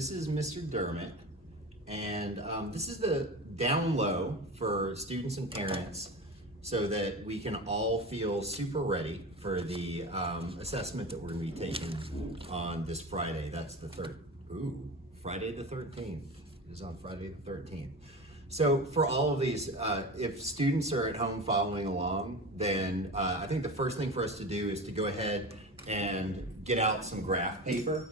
this is Mr. Dermott, and this is the down low for students and parents so that we can all feel super ready for the assessment that we're going to be taking on this Friday. That's the Friday the 13th. It is on Friday the 13th. So for all of these, if students are at home following along, then I think the first thing for us to do is to go ahead and get out some graph paper.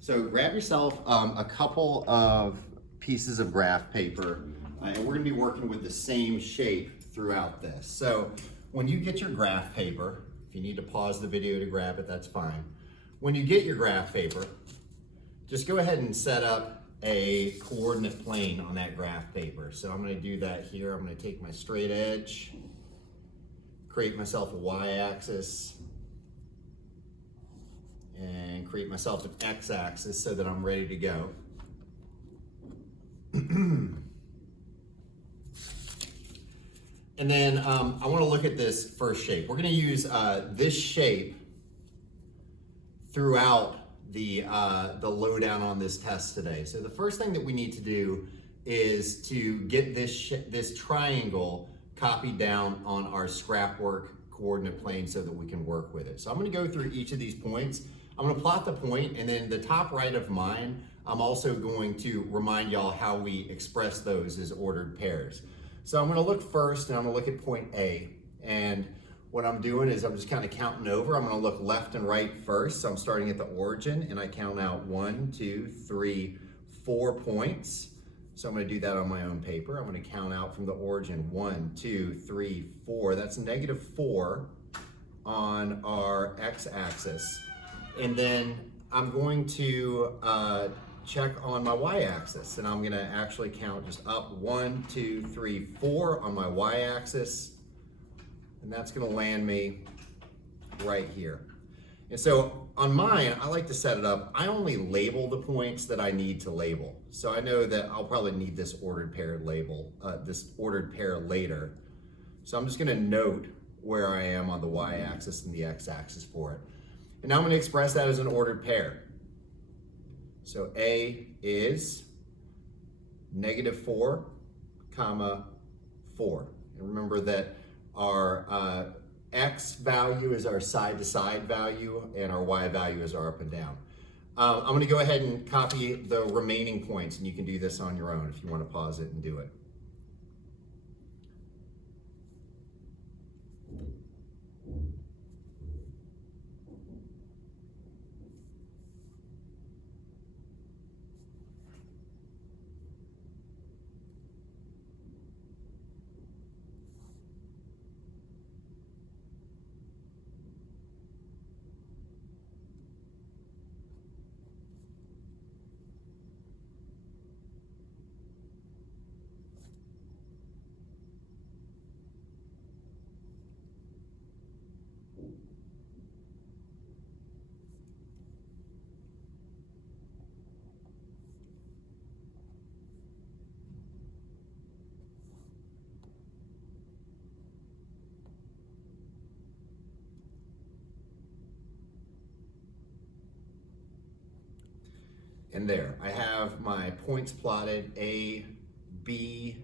So grab yourself a couple of pieces of graph paper, and we're gonna be working with the same shape throughout this. So when you get your graph paper, if you need to pause the video to grab it, that's fine. When you get your graph paper, just go ahead and set up a coordinate plane on that graph paper. So I'm going to do that here. I'm going to take my straight edge, create myself a y-axis, and create myself an x-axis so that I'm ready to go. And then I want to look at this first shape. We're going to use this shape throughout the lowdown on this test today. So the first thing that we need to do is to get this triangle copied down on our scrapwork coordinate plane so that we can work with it. So I'm going to go through each of these points. I'm going to plot the point, and then the top right of mine, I'm also going to remind y'all how we express those as ordered pairs. So I'm going to look first, and I'm going to look at point A, and what I'm doing is I'm just kind of counting over. I'm going to look left and right first. So I'm starting at the origin and I count out 1, 2, 3, 4 points. So I'm going to do that on my own paper. I'm going to count out from the origin 1, 2, 3, 4. That's -4 on our x-axis. And then I'm going to check on my y-axis, and I'm going to actually count just up 1, 2, 3, 4 on my y-axis. And that's going to land me right here. And so on mine, I like to set it up. I only label the points that I need to label. So I know that I'll probably need this ordered pair later. So I'm just going to note where I am on the y-axis and the x-axis for it. And now I'm going to express that as an ordered pair. So A is -4, 4. And remember that our x value is our side-to-side value, and our y value is our up and down. I'm going to go ahead and copy the remaining points, and you can do this on your own if you want to pause it and do it. And there, I have my points plotted, A, B,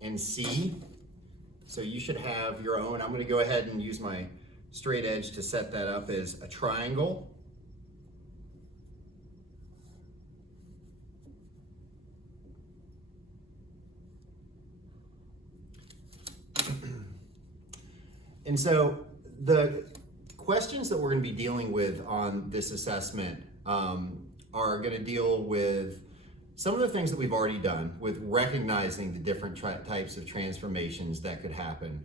and C. So you should have your own. I'm going to go ahead and use my straight edge to set that up as a triangle. And so the questions that we're going to be dealing with on this assessment are going to deal with some of the things that we've already done with recognizing the different types of transformations that could happen.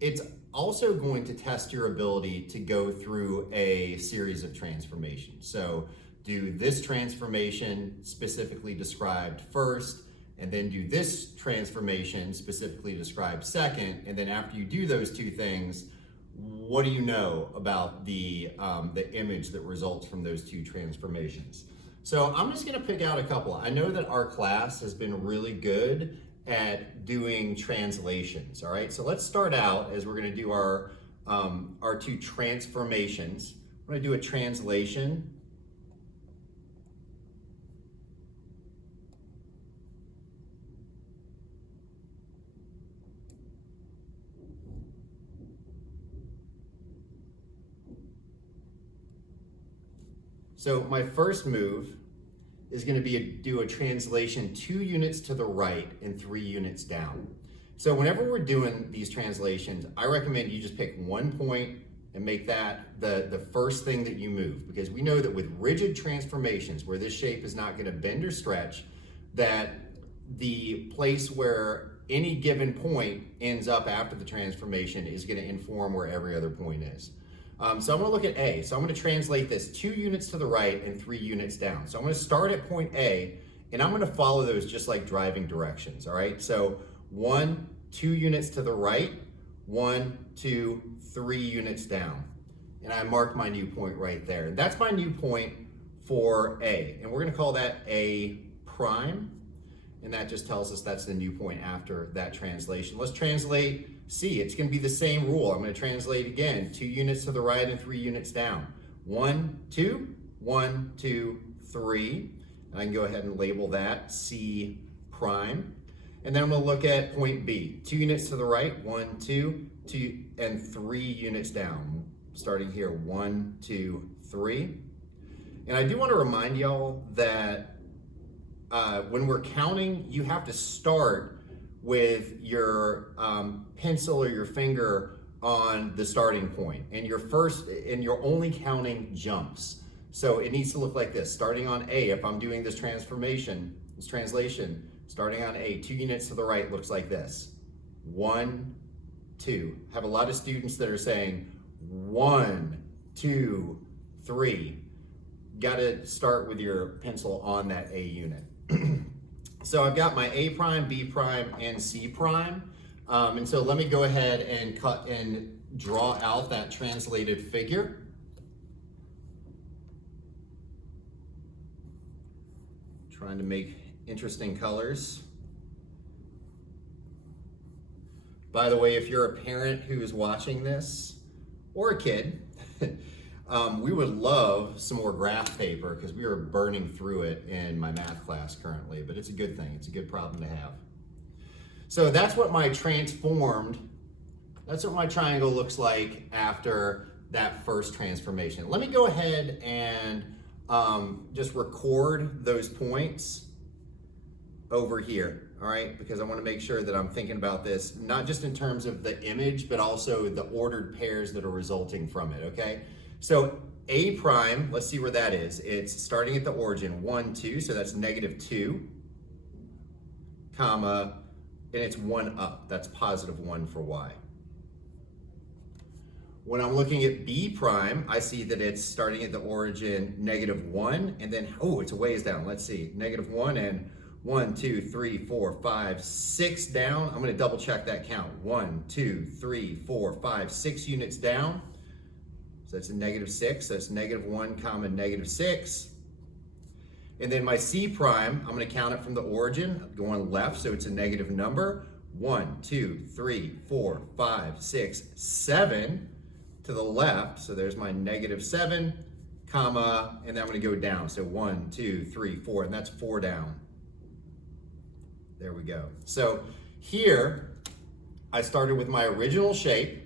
It's also going to test your ability to go through a series of transformations. So do this transformation specifically described first, and then do this transformation specifically described second, and then after you do those two things, what do you know about the image that results from those two transformations? So I'm just going to pick out a couple. I know that our class has been really good at doing translations. All right, so let's start out as we're going to do our two transformations. I'm going to do a translation So my first move is going to be do a translation 2 units to the right and 3 units down. So whenever we're doing these translations, I recommend you just pick one point and make that the first thing that you move, because we know that with rigid transformations where this shape is not going to bend or stretch, that the place where any given point ends up after the transformation is going to inform where every other point is. So I'm going to look at A. So I'm going to translate this 2 units to the right and 3 units down. So I'm going to start at point A, and I'm going to follow those just like driving directions, all right? So 1, 2 units to the right, 1, 2, 3 units down. And I mark my new point right there. That's my new point for A. And we're going to call that A prime. And that just tells us that's the new point after that translation. Let's translate C. It's going to be the same rule. I'm going to translate again, 2 units to the right and 3 units down. 1, 2, 1, 2, 3. And I can go ahead and label that C prime. And then I'm going to look at point B. 2 units to the right, 1, 2, 2, and 3 units down. Starting here, 1, 2, 3. And I do want to remind y'all that when we're counting, you have to start with your pencil or your finger on the starting point, and you're only counting jumps. So it needs to look like this. Starting on A, if I'm doing this translation, starting on A, 2 units to the right looks like this. 1, 2. I have a lot of students that are saying 1, 2, 3. Got to start with your pencil on that A unit. So I've got my A prime, B prime, and C prime. And so let me go ahead and cut and draw out that translated figure. Trying to make interesting colors. By the way, if you're a parent who is watching this, or a kid, we would love some more graph paper because we are burning through it in my math class currently, but it's a good thing. It's a good problem to have. So that's what my triangle looks like after that first transformation. Let me go ahead and just record those points over here, all right? Because I want to make sure that I'm thinking about this, not just in terms of the image, but also the ordered pairs that are resulting from it, okay? So A prime, let's see where that is. It's starting at the origin, 1, 2, so that's -2, comma, and it's 1 up. That's +1 for Y. When I'm looking at B prime, I see that it's starting at the origin -1, and then, oh, it's a ways down. Let's see, -1 and 1, 2, 3, 4, 5, 6 down. I'm gonna double check that count. 1, 2, 3, 4, 5, 6 units down. So that's a -6, so it's -1, comma, -6. And then my C prime, I'm gonna count it from the origin, going left, so it's a negative number. 1, 2, 3, 4, 5, 6, 7 to the left, so there's my -7, comma, and then I'm gonna go down. So 1, 2, 3, 4, and that's 4 down. There we go. So here, I started with my original shape.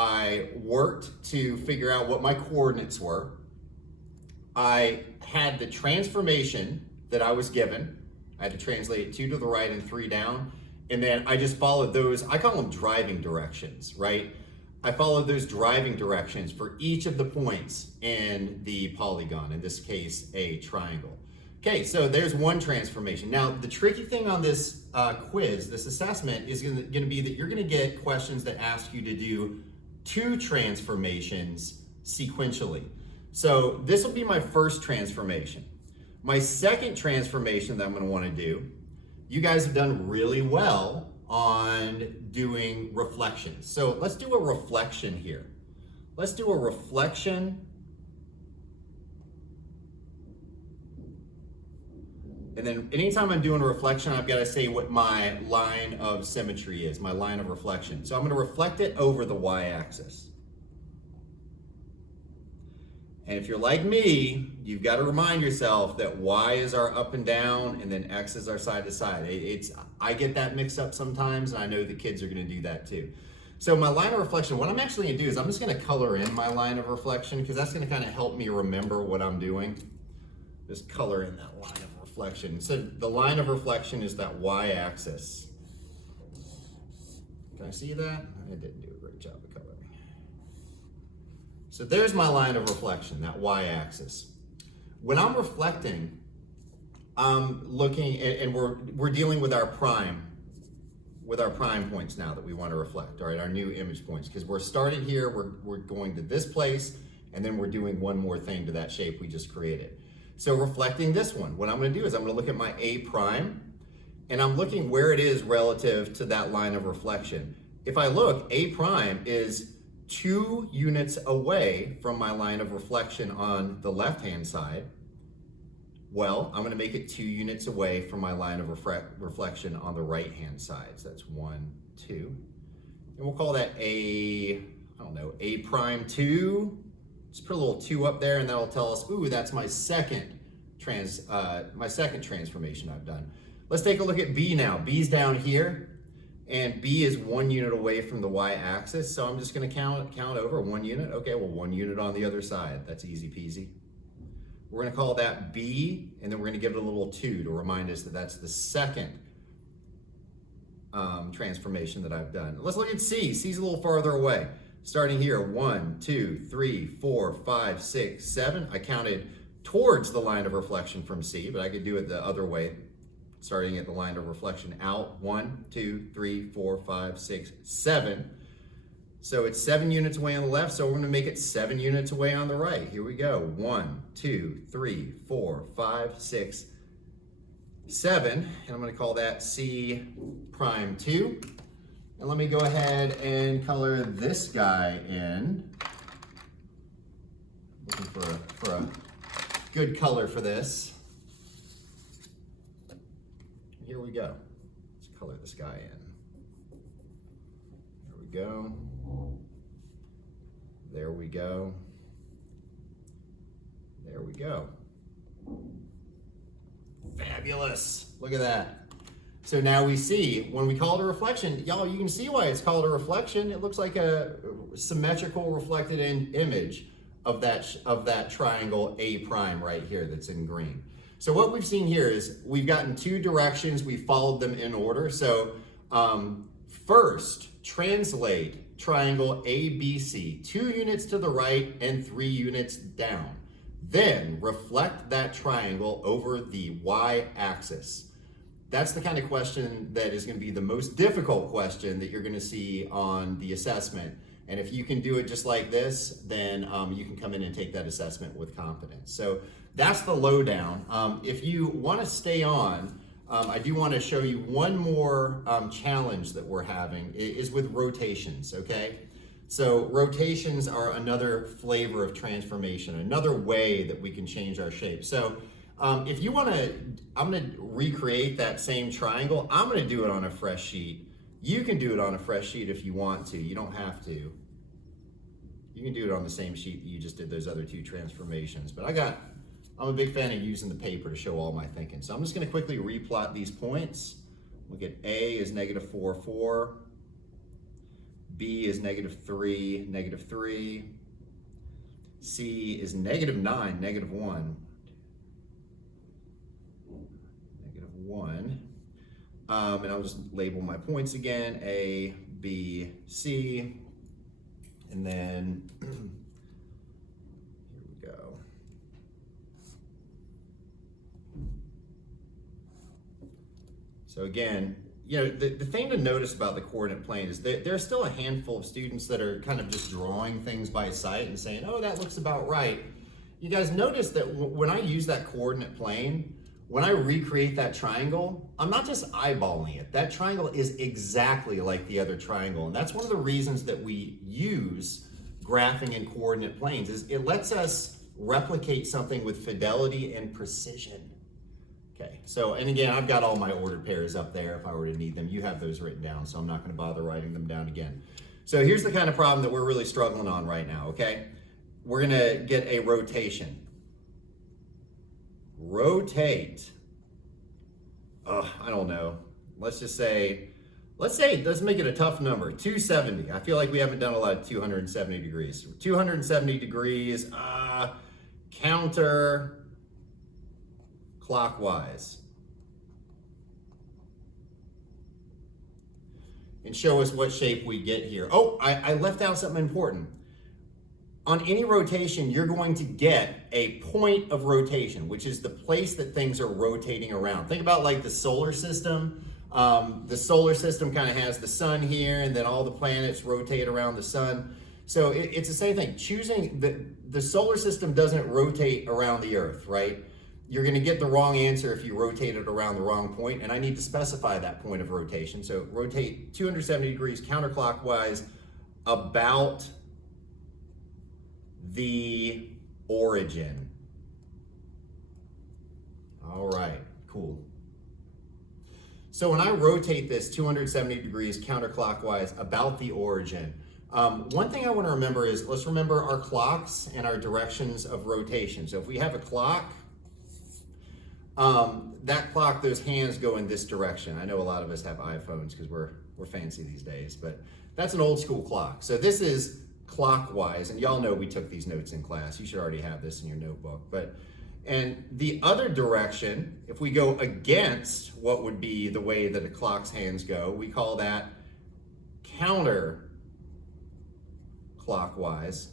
I worked to figure out what my coordinates were. I had the transformation that I was given. I had to translate 2 to the right and 3 down. And then I just followed those, I call them driving directions, right? I followed those driving directions for each of the points in the polygon, in this case, a triangle. Okay, so there's one transformation. Now, the tricky thing on this quiz, this assessment, is gonna be that you're gonna get questions that ask you to do 2 transformations sequentially. So this will be my first transformation. My second transformation that I'm gonna wanna do, you guys have done really well on doing reflections. So let's do a reflection here. Let's do a reflection. And then anytime I'm doing a reflection, I've got to say what my line of symmetry is, my line of reflection. So I'm going to reflect it over the y-axis. And if you're like me, you've got to remind yourself that y is our up and down, and then x is our side to side. I get that mixed up sometimes, and I know the kids are going to do that too. So my line of reflection, what I'm actually gonna do is I'm just gonna color in my line of reflection because that's gonna kind of help me remember what I'm doing. Just color in that line of reflection. So the line of reflection is that y-axis. Can I see that? I didn't do a great job of coloring. So there's my line of reflection, that y-axis. When I'm reflecting, I'm looking, and we're dealing with our prime points now that we want to reflect, all right, our new image points, because we're starting here, we're going to this place, and then we're doing one more thing to that shape we just created. So reflecting this one, what I'm going to do is I'm going to look at my A prime, and I'm looking where it is relative to that line of reflection. If I look, A prime is 2 units away from my line of reflection on the left-hand side. Well, I'm going to make it 2 units away from my line of reflection on the right-hand side. So that's 1, 2. And we'll call that A prime 2. Just put a little 2 up there, and that'll tell us, ooh, that's my second transformation I've done. Let's take a look at B now. B's down here, and B is 1 unit away from the y-axis. So I'm just going to count over 1 unit. Okay, well, 1 unit on the other side. That's easy peasy. We're going to call that B, and then we're going to give it a little 2 to remind us that that's the second transformation that I've done. Let's look at C. C's a little farther away. Starting here, 1, 2, 3, 4, 5, 6, 7. I counted towards the line of reflection from C, but I could do it the other way, starting at the line of reflection out. 1, 2, 3, 4, 5, 6, 7. So it's 7 units away on the left, so we're going to make it 7 units away on the right. Here we go. 1, 2, 3, 4, 5, 6, 7. And I'm going to call that C prime 2. And let me go ahead and color this guy in. Looking for a good color for this. Here we go. Let's color this guy in. There we go. There we go. There we go. Fabulous. Look at that. So now we see, when we call it a reflection, y'all, you can see why it's called a reflection. It looks like a symmetrical reflected image of that triangle A prime right here that's in green. So what we've seen here is we've gotten 2 directions. We followed them in order. So first, translate triangle ABC, 2 units to the right and 3 units down. Then reflect that triangle over the y-axis. That's the kind of question that is going to be the most difficult question that you're going to see on the assessment. And if you can do it just like this, then you can come in and take that assessment with confidence. So that's the lowdown. If you want to stay on, I do want to show you one more challenge that we're having is with rotations, okay? So rotations are another flavor of transformation, another way that we can change our shape. So if you want to, I'm going to recreate that same triangle. I'm going to do it on a fresh sheet. You can do it on a fresh sheet if you want to. You don't have to. You can do it on the same sheet that you just did those other 2 transformations. But I'm a big fan of using the paper to show all my thinking. So I'm just going to quickly replot these points. Look at A is -4, 4. B is -3, -3. C is -9, -1. -1. And I'll just label my points again, A, B, C. And then, here we go. So again, you know, the thing to notice about the coordinate plane is that there's still a handful of students that are kind of just drawing things by sight and saying, oh, that looks about right. You guys notice that when I use that coordinate plane, when I recreate that triangle, I'm not just eyeballing it. That triangle is exactly like the other triangle. And that's one of the reasons that we use graphing in coordinate planes is it lets us replicate something with fidelity and precision. Okay, so, and again, I've got all my ordered pairs up there if I were to need them. You have those written down, so I'm not going to bother writing them down again. So here's the kind of problem that we're really struggling on right now, okay? We're going to get a rotation. Rotate. I don't know. Let's just say let's make it a tough number, 270. I feel like we haven't done a lot of 270 degrees. 270 degrees, counter clockwise. And show us what shape we get here. Oh, I left out something important. On any rotation, you're going to get a point of rotation, which is the place that things are rotating around. Think about like the solar system. The solar system kind of has the sun here, and then all the planets rotate around the sun. So it's the same thing. Choosing the solar system doesn't rotate around the Earth, right? You're going to get the wrong answer if you rotate it around the wrong point, and I need to specify that point of rotation. So rotate 270 degrees counterclockwise about the origin. All right, cool. So when I rotate this 270 degrees counterclockwise about the origin, one thing I want to remember is, let's remember our clocks and our directions of rotation. So if we have a clock, that clock, those hands go in this direction. I know a lot of us have iPhones because we're fancy these days, but that's an old school clock. So this is clockwise, and y'all know we took these notes in class. You should already have this in your notebook. And the other direction, if we go against what would be the way that a clock's hands go, we call that counter clockwise.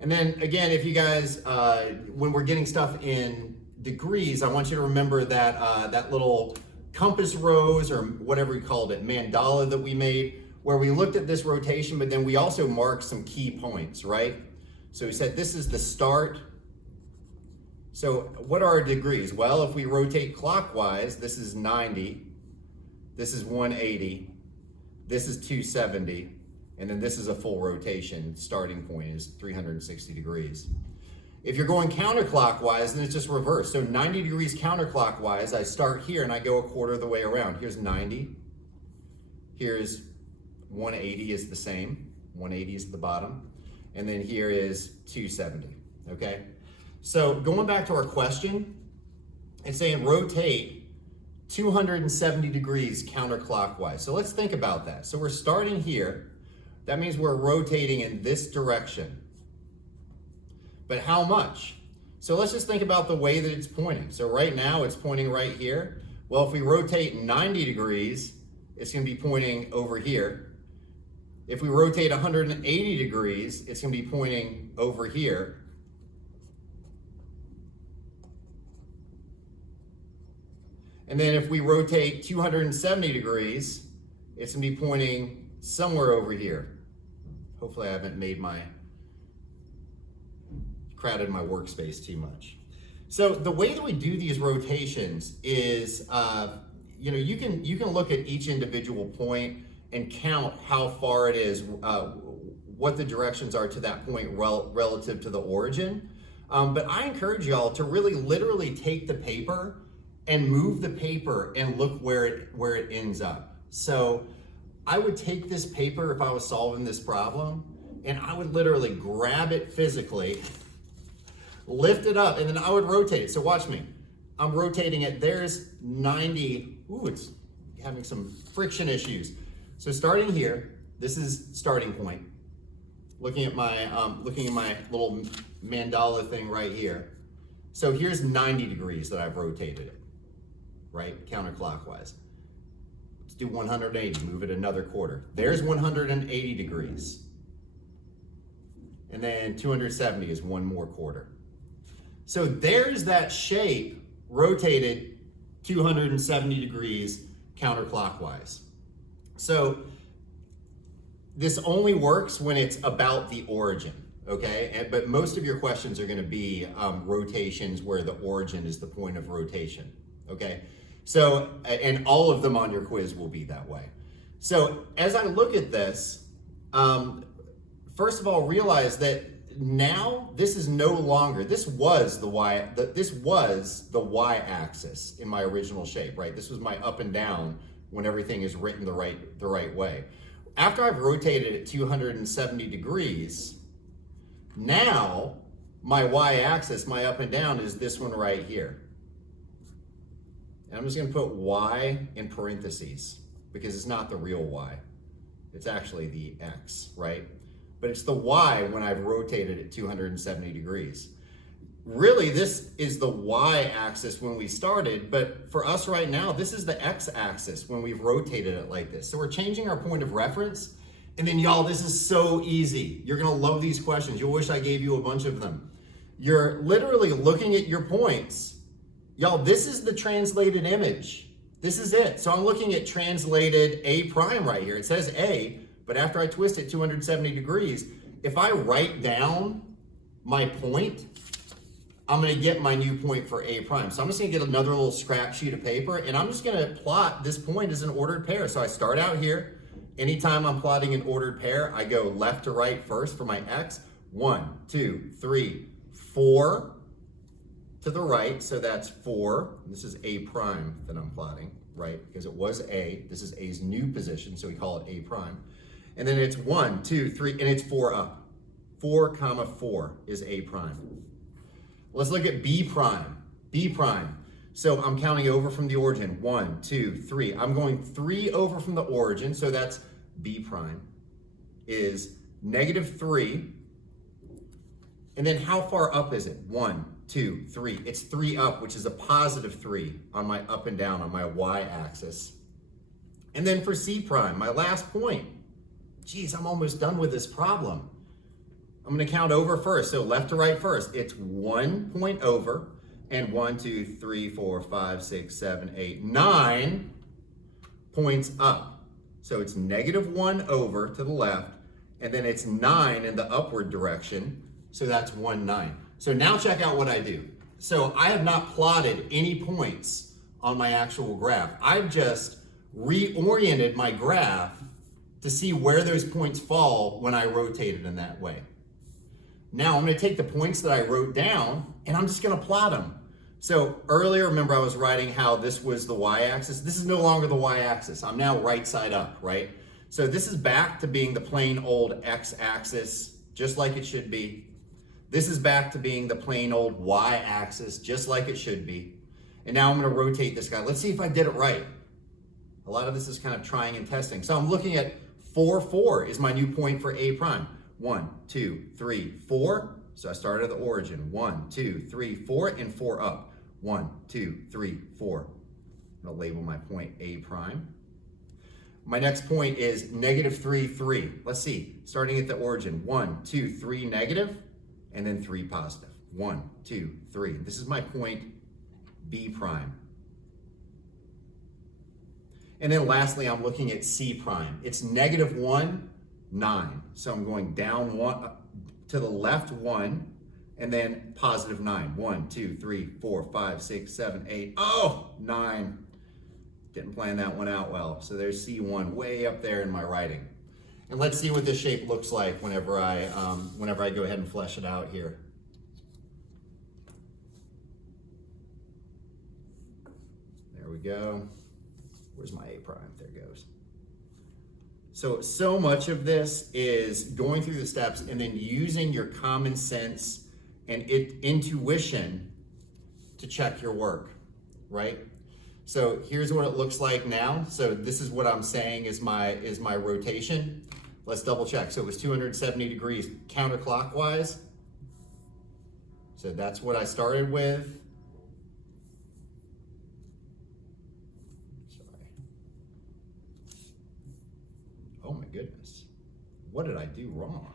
And then again, if you guys, when we're getting stuff in degrees, I want you to remember that that little compass rose, or whatever we called it, mandala that we made, where we looked at this rotation, but then we also marked some key points, right? So we said this is the start. So what are our degrees? Well, if we rotate clockwise, this is 90, this is 180, this is 270, and then this is a full rotation. Starting point is 360 degrees. If you're going counterclockwise, then it's just reverse. So 90 degrees counterclockwise, I start here and I go a quarter of the way around. Here's 90, here's 180 is the same, 180 is the bottom, and then here is 270, okay? So going back to our question, it's saying rotate 270 degrees counterclockwise. So let's think about that. So we're starting here. That means we're rotating in this direction. But how much? So let's just think about the way that it's pointing. So right now it's pointing right here. Well, if we rotate 90 degrees, it's going to be pointing over here. If we rotate 180 degrees, it's going to be pointing over here. And then if we rotate 270 degrees, it's going to be pointing somewhere over here. Hopefully I haven't crowded my workspace too much. So the way that we do these rotations is, you can look at each individual point and count how far it is, what the directions are to that point relative to the origin. But I encourage y'all to really literally take the paper and move the paper and look where it ends up. So I would take this paper if I was solving this problem, and I would literally grab it physically, lift it up, and then I would rotate it. So watch me. I'm rotating it. There's 90. Ooh, it's having some friction issues. So starting here, this is starting point. Looking at my little mandala thing right here. So here's 90 degrees that I've rotated it, right? Counterclockwise. Let's do 180, move it another quarter. There's 180 degrees. And then 270 is one more quarter. So there's that shape rotated 270 degrees counterclockwise. So this only works when it's about the origin, okay? But most of your questions are gonna be rotations where the origin is the point of rotation, okay? So, and all of them on your quiz will be that way. So as I look at this, first of all, realize that now this is no longer, this was the y-axis in my original shape, right? This was my up and down when everything is written the right way. After I've rotated it 270 degrees, now my y-axis, my up and down, is this one right here. And I'm just gonna put y in parentheses because it's not the real y. It's actually the x, right? But it's the y when I've rotated it 270 degrees. Really, this is the y-axis when we started, but for us right now, this is the x-axis when we've rotated it like this. So we're changing our point of reference. And then y'all, this is so easy. You're gonna love these questions. You'll wish I gave you a bunch of them. You're literally looking at your points. Y'all, this is the translated image. This is it. So I'm looking at translated A prime right here. It says A, but after I twist it 270 degrees, if I write down my point, I'm gonna get my new point for A prime. So I'm just gonna get another little scrap sheet of paper and I'm just gonna plot this point as an ordered pair. So I start out here. Anytime I'm plotting an ordered pair, I go left to right first for my X. 1, 2, 3, 4 to the right. So that's 4. This is A prime that I'm plotting, right? Because it was A. This is A's new position, so we call it A prime. And then it's 1, 2, 3, and it's 4 up. 4 comma 4 is A prime. Let's look at B prime. B prime. So I'm counting over from the origin. 1, 2, 3. I'm going 3 over from the origin. So that's B prime is -3. And then how far up is it? 1, 2, 3. It's 3 up, which is a +3 on my up and down on my y-axis. And then for C prime, my last point. Geez, I'm almost done with this problem. I'm going to count over first. So left to right first. It's 1 point over. And 1, 2, 3, 4, 5, 6, 7, 8, 9 points up. So it's -1 over to the left, and then it's 9 in the upward direction. So that's 1, 9. So now check out what I do. So I have not plotted any points on my actual graph. I've just reoriented my graph to see where those points fall when I rotate it in that way. Now I'm going to take the points that I wrote down and I'm just going to plot them. So earlier, remember I was writing how this was the y-axis. This is no longer the y-axis. I'm now right side up, right? So this is back to being the plain old x-axis, just like it should be. This is back to being the plain old y-axis, just like it should be. And now I'm going to rotate this guy. Let's see if I did it right. A lot of this is kind of trying and testing. So I'm looking at 4, 4 is my new point for A prime. 1, 2, 3, 4. So I started at the origin. 1, 2, 3, 4, and 4 up. 1, 2, 3, 4. I'm going to label my point A prime. My next point is -3, 3. Let's see. Starting at the origin. 1, 2, 3 negative, and then 3 positive. 1, 2, 3. This is my point B prime. And then lastly, I'm looking at C prime. It's -1, 9. So I'm going down 1 to the left 1. And then +9. 1, 2, 3, 4, 5, 6, 7, 8. Oh, 9. Didn't plan that one out well. So there's C1 way up there in my writing. And let's see what this shape looks like whenever I go ahead and flesh it out here. There we go. Where's my A prime? There it goes. So much of this is going through the steps and then using your common sense and intuition to check your work, right? So here's what it looks like now. So this is what I'm saying is my rotation. Let's double check. So it was 270 degrees counterclockwise. So that's what I started with. Oh my goodness. What did I do wrong?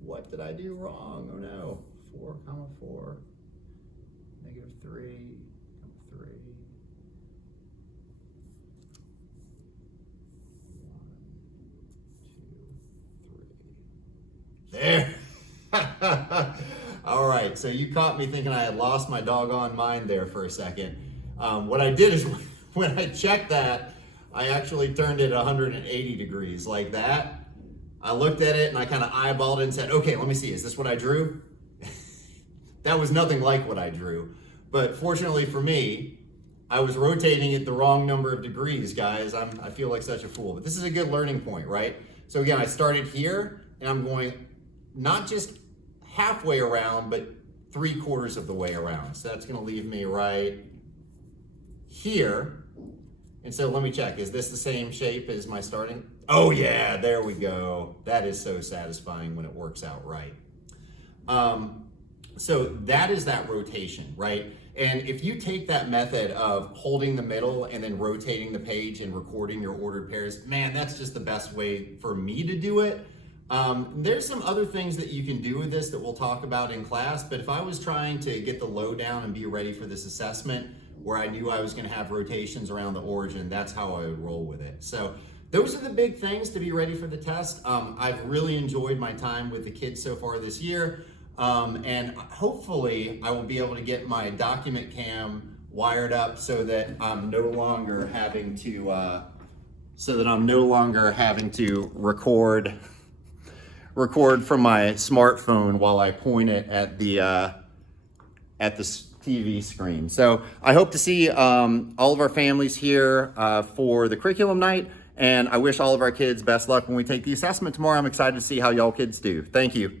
What did I do wrong? Oh no. 4, 4, -3, 3. 1, 2, 3. There. All right, so you caught me thinking I had lost my doggone mind there for a second. What I did is when I checked that, I actually turned it 180 degrees like that. I looked at it and I kind of eyeballed it and said, okay, let me see, is this what I drew? That was nothing like what I drew. But fortunately for me, I was rotating it the wrong number of degrees, guys. I feel like such a fool, but this is a good learning point, right? So again, I started here and I'm going not just halfway around, but 3/4 of the way around. So that's gonna leave me right here. And so let me check, is this the same shape as my starting? Oh yeah, there we go. That is so satisfying when it works out right. So that is that rotation, right? And if you take that method of holding the middle and then rotating the page and recording your ordered pairs, man, that's just the best way for me to do it. There's some other things that you can do with this that we'll talk about in class, but if I was trying to get the lowdown and be ready for this assessment where I knew I was going to have rotations around the origin, that's how I would roll with it. So those are the big things to be ready for the test. I've really enjoyed my time with the kids so far this year, and hopefully I will be able to get my document cam wired up so that I'm no longer having to record from my smartphone while I point it at the TV screen. So I hope to see all of our families here for the curriculum night, and I wish all of our kids best luck when we take the assessment tomorrow. I'm excited to see how y'all kids do. Thank you.